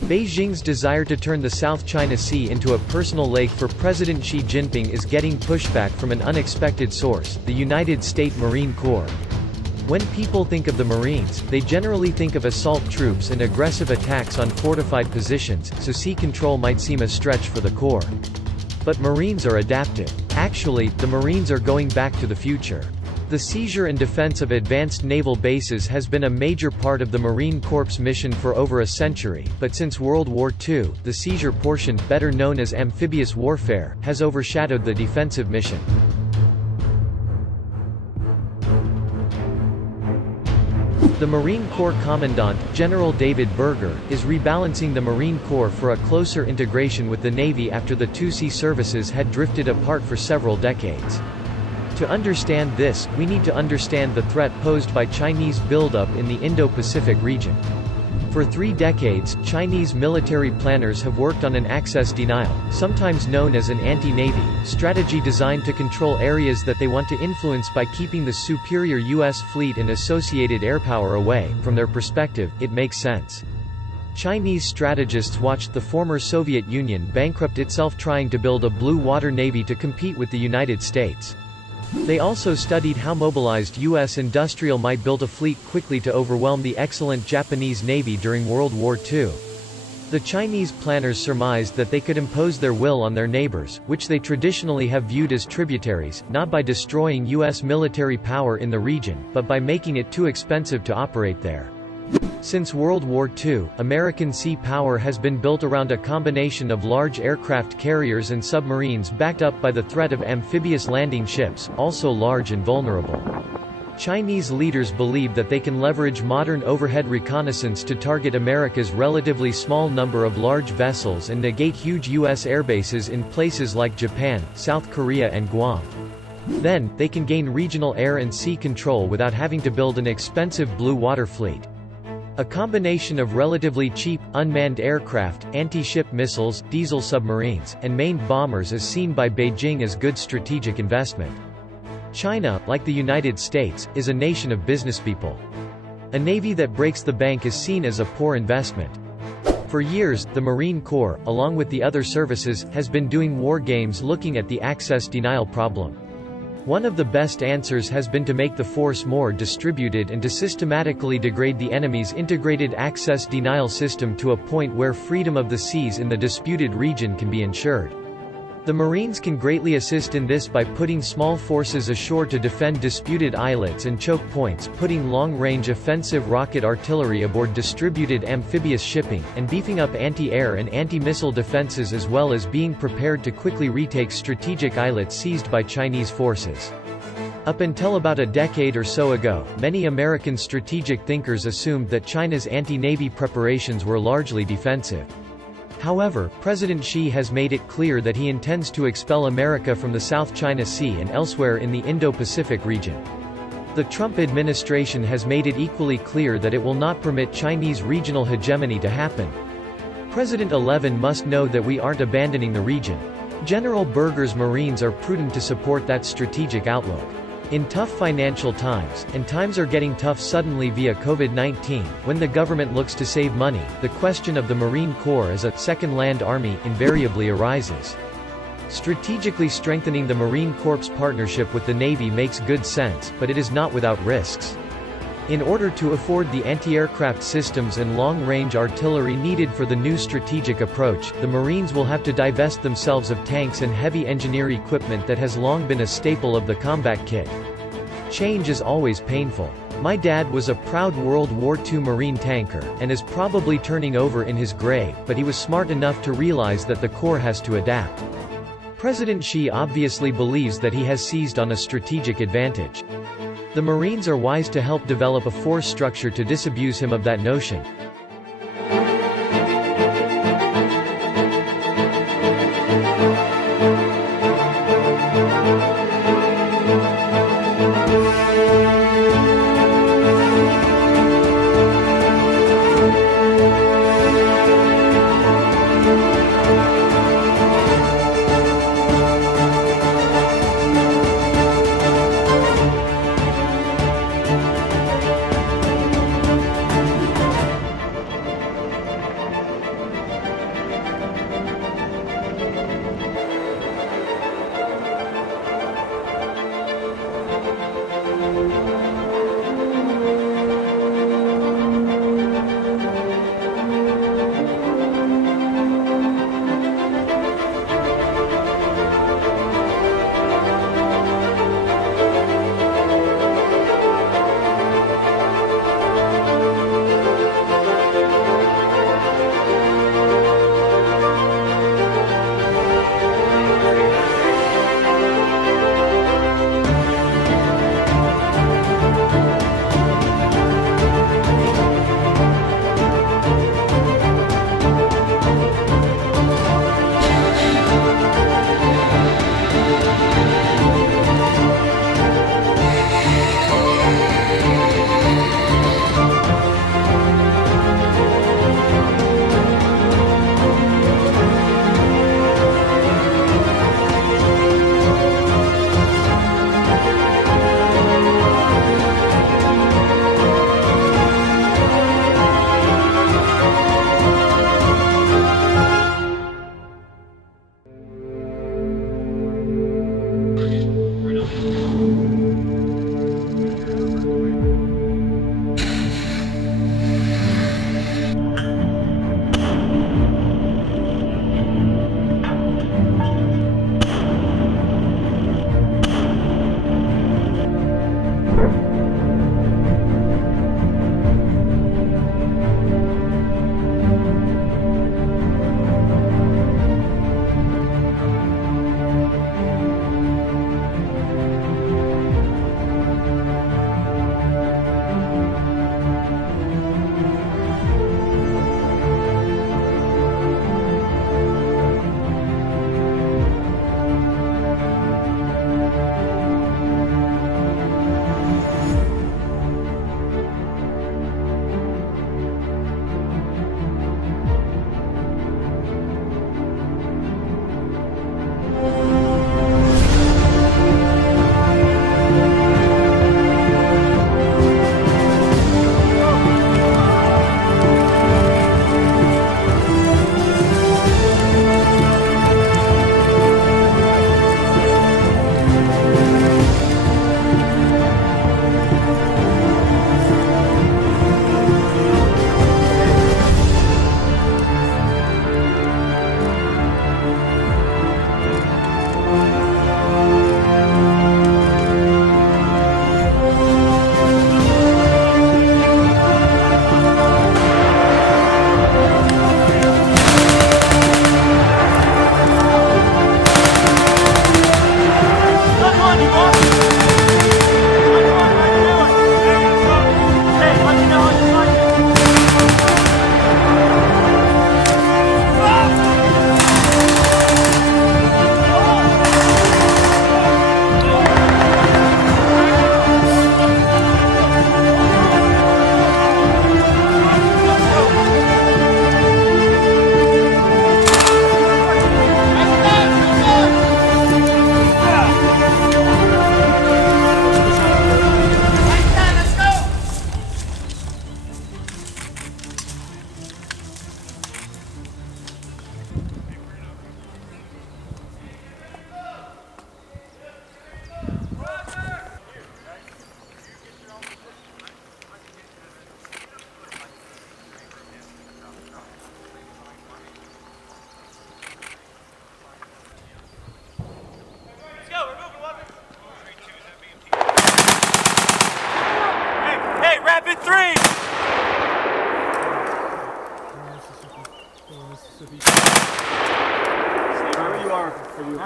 Beijing's desire to turn the South China Sea into a personal lake for President Xi Jinping is getting pushback from an unexpected source, the United States Marine Corps. When people think of the Marines, they generally think of assault troops and aggressive attacks on fortified positions, so sea control might seem a stretch for the Corps. But Marines are adaptive. Actually, the Marines are going back to the future. The seizure and defense of advanced naval bases has been a major part of the Marine Corps' mission for over a century, but since World War II, the seizure portion, better known as amphibious warfare, has overshadowed the defensive mission. The Marine Corps Commandant, General David Berger, is rebalancing the Marine Corps for a closer integration with the Navy after the two sea services had drifted apart for several decades. To understand this, we need to understand the threat posed by Chinese buildup in the Indo-Pacific region. For 3 decades, Chinese military planners have worked on an access denial, sometimes known as an anti-Navy, strategy designed to control areas that they want to influence by keeping the superior U.S. fleet and associated airpower away. From their perspective, it makes sense. Chinese strategists watched the former Soviet Union bankrupt itself trying to build a blue water navy to compete with the United States. They also studied how mobilized U.S. industrial might build a fleet quickly to overwhelm the excellent Japanese Navy during World War II. The Chinese planners surmised that they could impose their will on their neighbors, which they traditionally have viewed as tributaries, not by destroying U.S. military power in the region, but by making it too expensive to operate there. Since World War II, American sea power has been built around a combination of large aircraft carriers and submarines backed up by the threat of amphibious landing ships, also large and vulnerable. Chinese leaders believe that they can leverage modern overhead reconnaissance to target America's relatively small number of large vessels and negate huge U.S. airbases in places like Japan, South Korea and Guam. Then, they can gain regional air and sea control without having to build an expensive blue water fleet. A combination of relatively cheap, unmanned aircraft, anti-ship missiles, diesel submarines, and main bombers is seen by Beijing as good strategic investment. China, like the United States, is a nation of businesspeople. A navy that breaks the bank is seen as a poor investment. For years, the Marine Corps, along with the other services, has been doing war games looking at the access denial problem. One of the best answers has been to make the force more distributed and to systematically degrade the enemy's integrated access denial system to a point where freedom of the seas in the disputed region can be ensured. The Marines can greatly assist in this by putting small forces ashore to defend disputed islets and choke points, putting long-range offensive rocket artillery aboard distributed amphibious shipping, and beefing up anti-air and anti-missile defenses, as well as being prepared to quickly retake strategic islets seized by Chinese forces. Up until about a decade or so ago, many American strategic thinkers assumed that China's anti-Navy preparations were largely defensive. However, President Xi has made it clear that he intends to expel America from the South China Sea and elsewhere in the Indo-Pacific region. The Trump administration has made it equally clear that it will not permit Chinese regional hegemony to happen. President 11 must know that we aren't abandoning the region. General Berger's Marines are prudent to support that strategic outlook. In tough financial times, and times are getting tough suddenly via COVID-19, when the government looks to save money, the question of the Marine Corps as a second land army invariably arises. Strategically strengthening the Marine Corps' partnership with the Navy makes good sense, but it is not without risks. In order to afford the anti-aircraft systems and long-range artillery needed for the new strategic approach, the Marines will have to divest themselves of tanks and heavy engineer equipment that has long been a staple of the combat kit. Change is always painful. My dad was a proud World War II Marine tanker, and is probably turning over in his grave, but he was smart enough to realize that the Corps has to adapt. President Xi obviously believes that he has seized on a strategic advantage. The Marines are wise to help develop a force structure to disabuse him of that notion.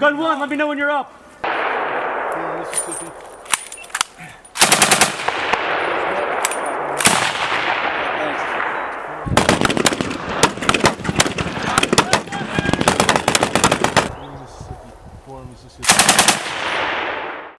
Gun one, let me know when you're up. Mississippi. Mississippi.